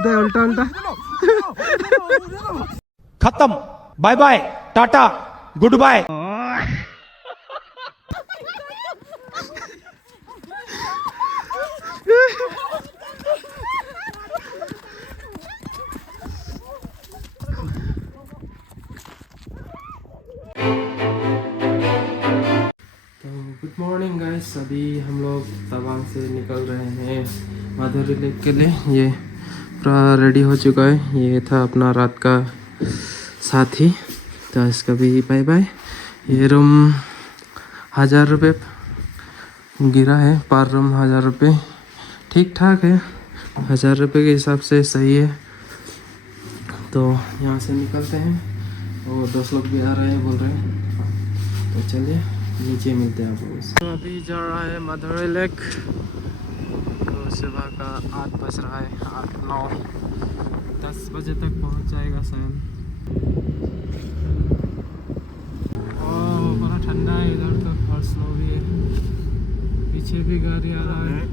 दे उल्टा उल्टा। खत्म, bye bye, tata, goodbye. Good morning guys, अभी हम लोग तवांग से निकल रहे हैं माधुरी लेक के लिए। ये पूरा रेडी हो चुका है। ये था अपना रात का साथी, तो इसका भी बाय बाय। ये रूम 1000 रुपये गिरा है, पर रूम 1000 रुपये, ठीक ठाक है। 1000 रुपये के हिसाब से सही है। तो यहाँ से निकलते हैं, और 10 लोग भी आ रहे हैं बोल रहे हैं, तो चलिए नीचे मिलते हैं आपको। तो अभी जा रहा है माधुरी लेक। तो सुबह का 8 बज रहा है, 8, 9, 10 बजे तक पहुंच जाएगा शायद। ओह बड़ा ठंडा है इधर तो, और स्नो भी है। पीछे भी गाड़ी आ रहा है।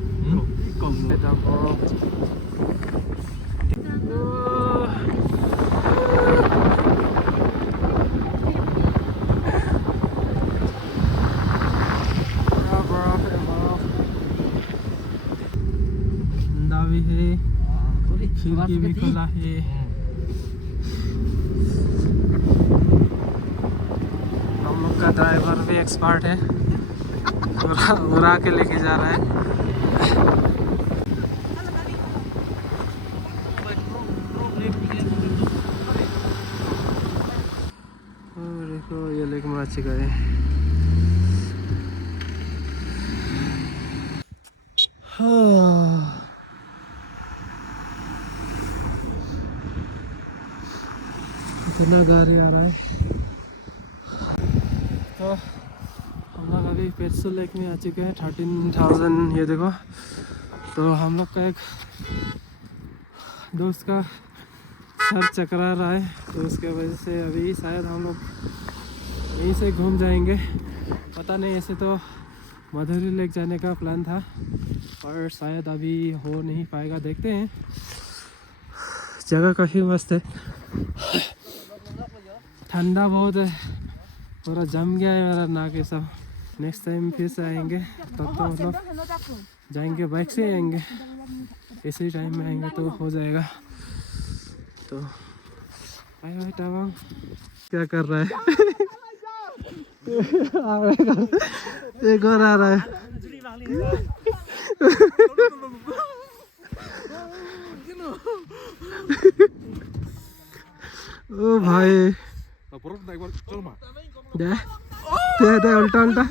भी है, खिड़की भी खुला है। हम लोग का ड्राइवर भी एक्सपर्ट है, उड़ा के लेके जा रहा है। और देखो ये लेक मराची का है। इतना गाड़ी आ रहा है। तो हम लोग अभी पेट्सो लेक में आ चुके हैं। 13,000 ये देखो। तो हम लोग का एक दोस्त का सर चकरा रहा है, तो उसके वजह से अभी शायद हम लोग यहीं से घूम जाएंगे, पता नहीं। ऐसे तो माधुरी लेक जाने का प्लान था, पर शायद अभी हो नहीं पाएगा, देखते हैं। जगह काफ़ी मस्त है, ठंडा बहुत है, पूरा जम गया है मेरा नाक ये सब। नेक्स्ट टाइम फिर से आएंगे, तब तो मतलब जाएंगे बाइक से आएंगे, इसी टाइम में आएंगे तो हो जाएगा। तो बाय बाय तवांग। क्या कर रहा है? एक और आ रहा है। ओ भाई दे दे दे उल्टा उल्टा।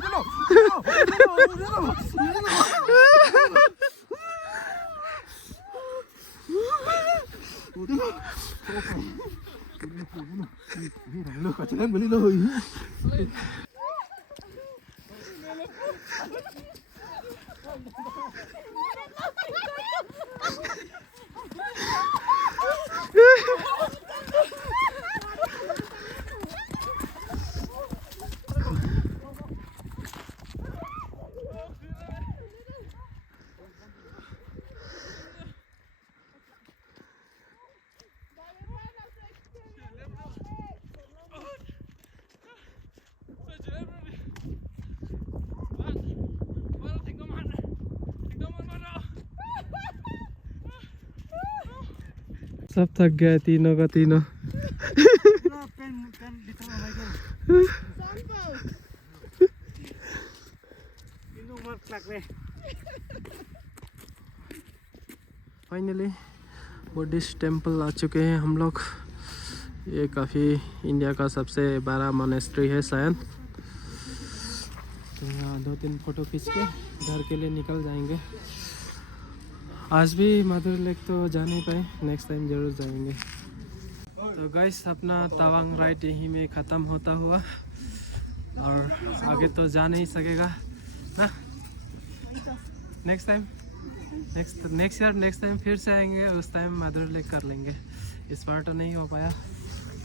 सब थक गया तीनों का तीनों। फाइनली बुद्धिस्ट टेम्पल आ चुके हैं हम लोग। ये काफ़ी इंडिया का सबसे बड़ा मोनेस्ट्री है शायद। तो यहाँ 2-3 फ़ोटो खींच के घर के लिए निकल जाएंगे। आज भी माधुरी लेक तो जा नहीं पाए, नेक्स्ट टाइम ज़रूर जाएंगे। तो गाइस अपना तवांग राइड यहीं में ख़त्म होता हुआ, और आगे तो जा नहीं सकेगा ना। नेक्स्ट टाइम नेक्स्ट टाइम फिर से आएंगे, उस टाइम माधुरी लेक कर लेंगे। इस बार तो नहीं हो पाया,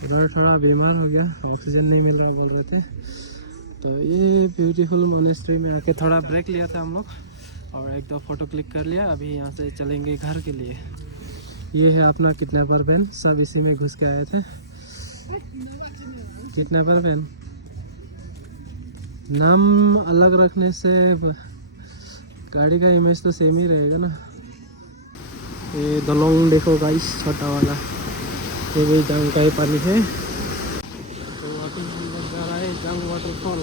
उधर थोड़ा बीमार हो गया, ऑक्सीजन नहीं मिल रहा है बोल रहे थे। तो ये ब्यूटीफुल मोनेस्ट्री में आके थोड़ा ब्रेक लिया था हम लोग, और 1-2 फ़ोटो क्लिक कर लिया। अभी यहाँ से चलेंगे घर के लिए। ये है अपना किडनैपर वैन, सब इसी में घुस के आए थे। किडनैपर वैन नाम अलग रखने से गाड़ी का इमेज तो सेम ही रहेगा ना। ये दलोंग देखो गाइस, छोटा वाला, ये भी जंग का ही पानी है। तो अभी हम लोग जा रहा है जंग वाटरफॉल।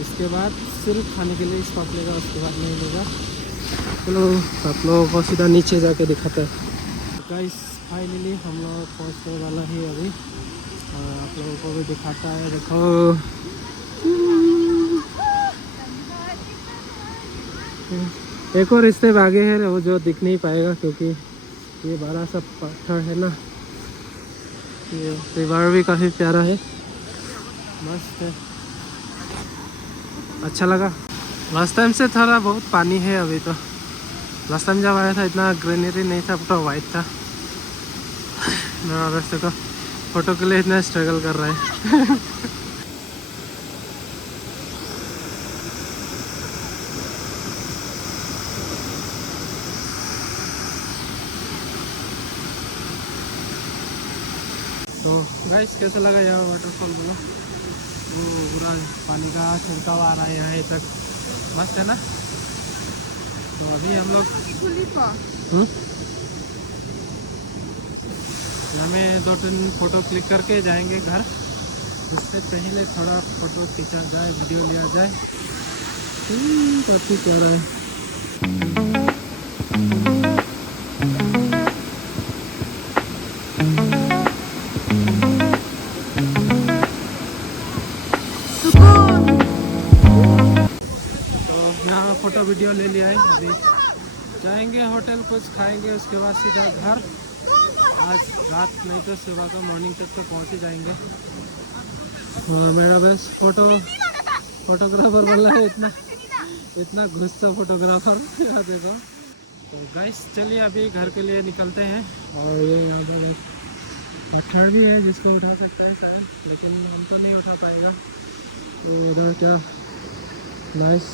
इसके बाद सिर्फ खाने के लिए स्टॉप लेगा, उसके बाद नहीं लेगा। चलो आप लोगों को सीधा नीचे जाके दिखाते हैं। गाइस फाइनली हम लोग पहुँचने वाला है अभी, और आप लोगों को भी दिखाता है। देखो एक और रिश्ते आगे है वो जो दिख नहीं पाएगा, क्योंकि ये बड़ा सा पत्थर है ना। ये रिवर भी काफ़ी प्यारा है, मस्त है, अच्छा लगा। लास्ट टाइम से थोड़ा बहुत पानी है अभी तो। लास्ट टाइम जब आया था इतना ग्रीनरी नहीं था, पूरा वाइट था। मेरा वैसे को फोटो के लिए इतना स्ट्रगल कर रहा है। तो गाइस कैसा लगा यार वाटरफॉल बोलो। वो पूरा पानी का छिड़काव आ रहा है यहाँ तक, मस्त है ना। तो अभी हम लोग हमें 2-3 फोटो क्लिक करके जाएंगे घर। उससे पहले थोड़ा फोटो खींचा जाए, वीडियो लिया जाए। काफ़ी प्यारा है। यहाँ फोटो वीडियो ले लिया है। अभी जाएंगे होटल, कुछ खाएंगे, उसके बाद सीधा घर। आज रात नहीं तो सुबह को मॉर्निंग तक तो पहुँच ही जाएंगे। मेरा बस फोटोग्राफर बोला है, इतना गुस्सा फोटोग्राफर। यहाँ देखो। तो गाइस चलिए अभी घर के लिए निकलते हैं। और ये यहाँ पर एक पत्थर भी है जिसको उठा सकता है शायद, लेकिन हम तो नहीं उठा पाएगा। तो उधर क्या नाइस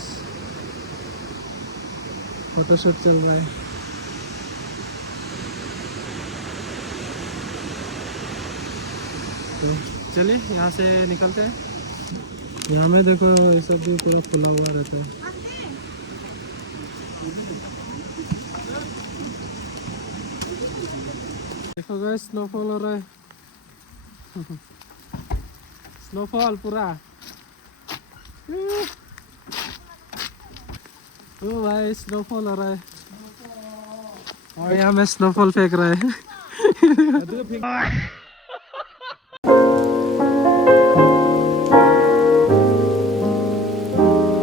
फोटोशूट चल रहा है। तो चलिए यहाँ से निकलते हैं। यहाँ में देखो ये सब भी पूरा खुला हुआ रहता है। देखो गाइस स्नोफॉल हो रहा है। स्नोफॉल पूरा। ओ भाई स्नोफॉल हो रहा है, और यहाँ में स्नोफॉल फेंक रहा है।